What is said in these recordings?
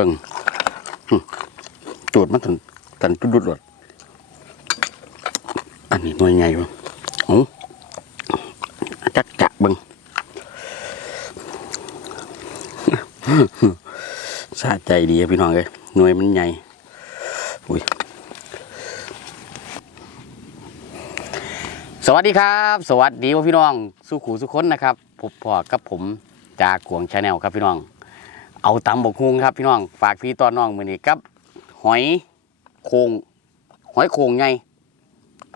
เบิ่งหึตูดมันถึงกันจุดุดหลดอันนี้หน่วยไงวะโอ้จักจะเบิ่งสะใจดีพี่น้องเอ้ยหน่วยมันใหญ่อุ้ยสวัสดีครับ สวัสดีพ่อพี่น้องสู้ขู่สุคนนะครับพบพอกับผมจากกวงชาแนลครับพี่น้อง เอาตำบกฮุงครับพี่น้องฝากพี่ตอนน้องมือนี้กับหอยโคงหอยโคงไง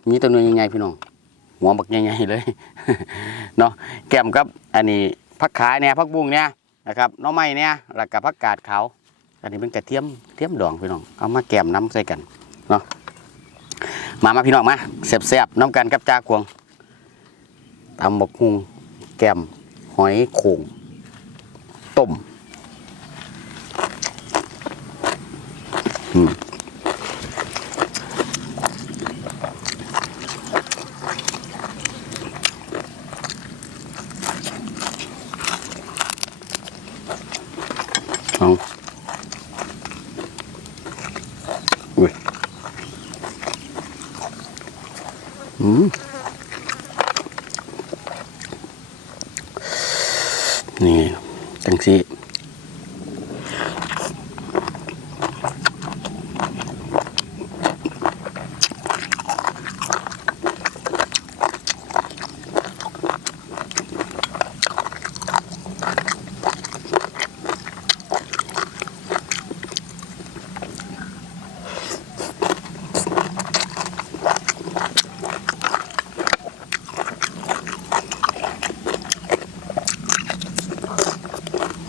มีตัวนึงยังไงพี่น้องหัวบักใหญ่ๆเลยเนาะแก้มกับ อันนี้ผักขาเนี่ยผักบุ้งเนี่ยนะครับน้องไม้เนี่ยแล้วก็ผักกาดขาวอันนี้เป็นกระเทียมเทียมดองพี่น้องเอามาแก้มน้ำใส่กันเนาะมามาพี่น้องมาแซ่บๆน้ำกันกับจ้ากวงตำบกฮุงแก้มหอยโขงต้ม อืมเอาอุ้ย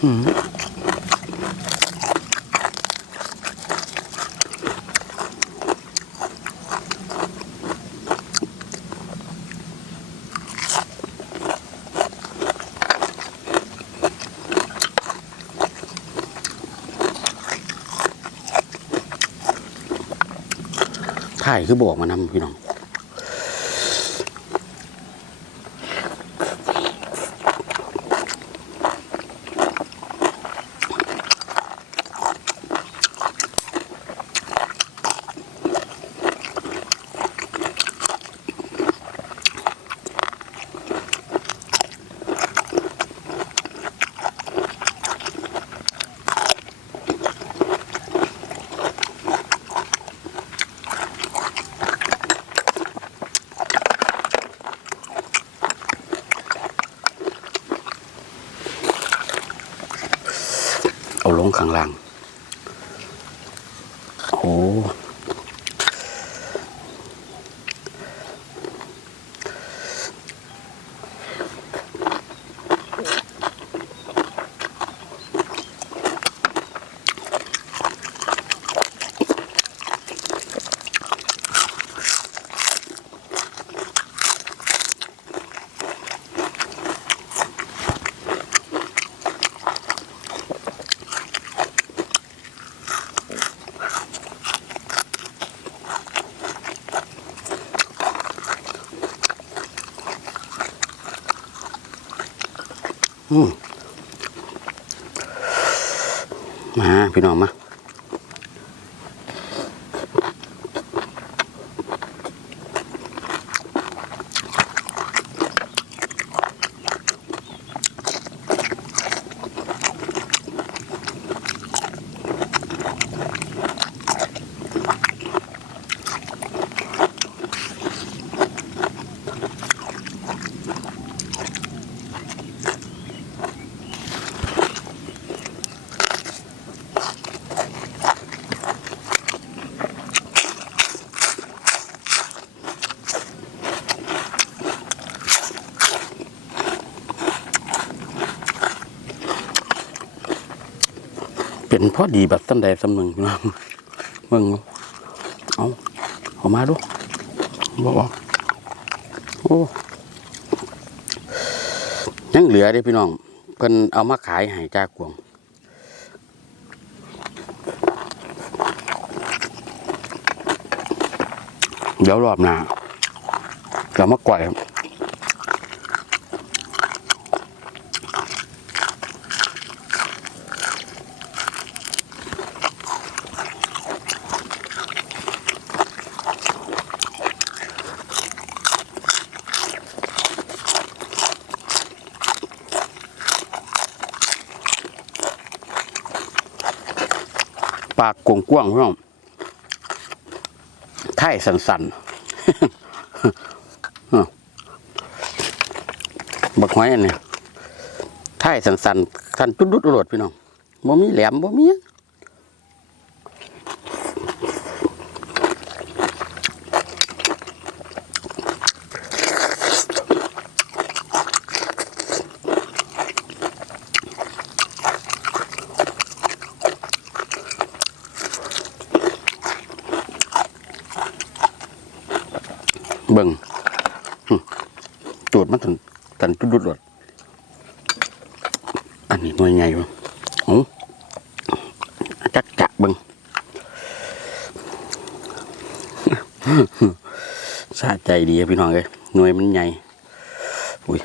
อืมนี่จังสิถ่ายคือบอกมานำพี่น้อง ข้างล่าง โอ้ มาพี่น้องมา เป็นพอดีแบบตั้งใดสำนึงน้องเบิ่งเอาเอามาดูบอกว่าโอ้ยังเหลือเด้พี่น้องเพิ่นเอามาขายให้จ้ากวงเดี๋ยวรอบหน้าจะมาก่อยครับากกวงกว้างพี่น้องไท่สันสันบักหอยอันนี้ไท่สันสันสันจุดดุดโหลดพี่น้องบ่มีแหลมบ่มี เบิ่งหึจูดมันตันตันจุดดุดหลดอันนี้หน่วยใหญ่วะโอ้จักจะเบิ่งสะใจดีพี่น้องเลยหน่วยมันใหญ่อุ้ย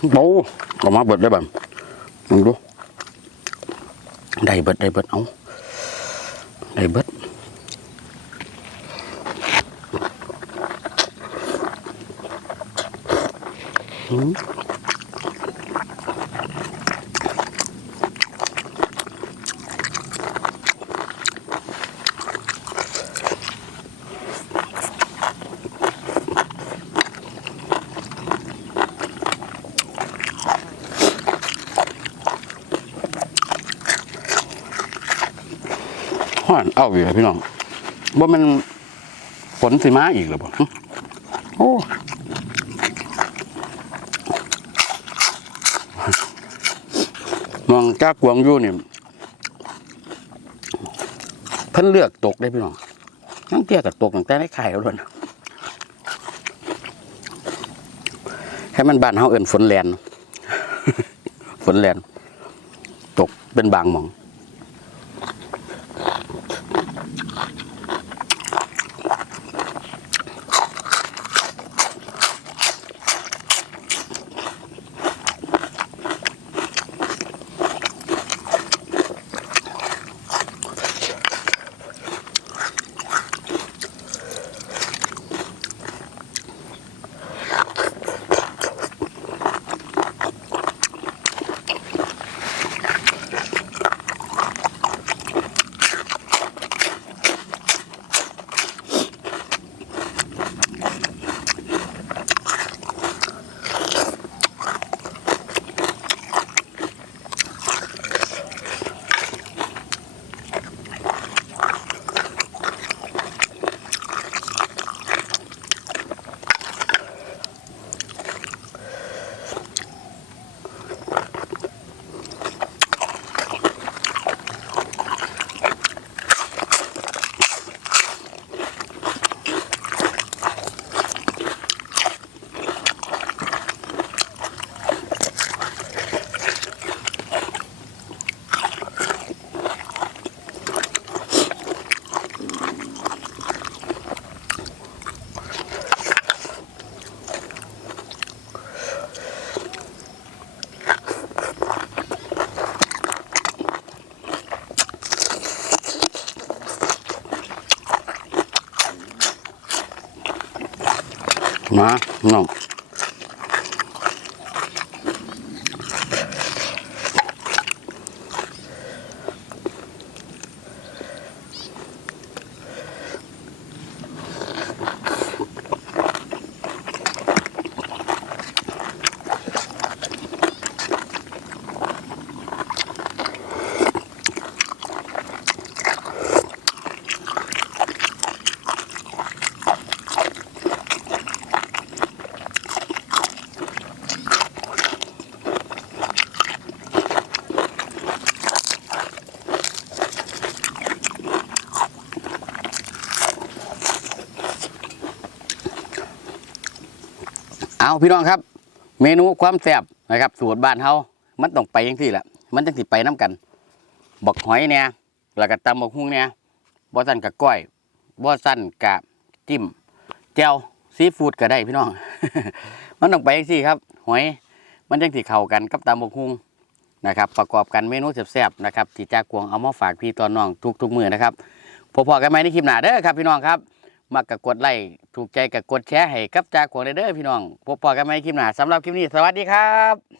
อหือโบออกมาเบิดได้บ่มึงดู ได้เบิดได้เบิดเอาได้เบิด ห้อนเอาอยู่แล้วพี่น้องว่ามันฝนสิมาอีกหรือเปล่าโอ้มองจากกวงยู่นี่เพิ่นเลือกตกได้พี่น้องนั่งเตี้ยกับตกตั้งแต่ในไข่แล้วด้วยนะให้มันบานเฮาเอิ้นฝนแลนฝนแลนตกเป็นบางหมอง มาน้อง เอาพี่น้องครับ เมนูความแซ่บนะครับสูตรบ้านเฮามันต้องไปอย่างที่แหละมันจังสิไปน้กันบักหอยเนี่ยแล้วก็ตำบักฮุ่งเนี่ยบ่สั่นกับก้อยบ่สั่นกับจิ้มแจ่วซีฟู้ดก็ได้พี่น้อง มันต้องไปอย่างที่ครับ หอยมันจังสิเข้ากันกับตำบักฮุ่งนะครับ ประกอบกันเมนูแซ่บๆนะครับที่จากวงเอามาฝากพี่ตอนน้องทุกๆมือนะครับพบๆกันใหมในคลิปหน้าเด้อครับพี่น้องครับ มักกะกดไลค์ถูกใจกะกดแชร์ให้กับจากวงเด้อพี่น้องพบปอกันใหม่คลิปหน้าสำหรับคลิปนี้ สวัสดีครับ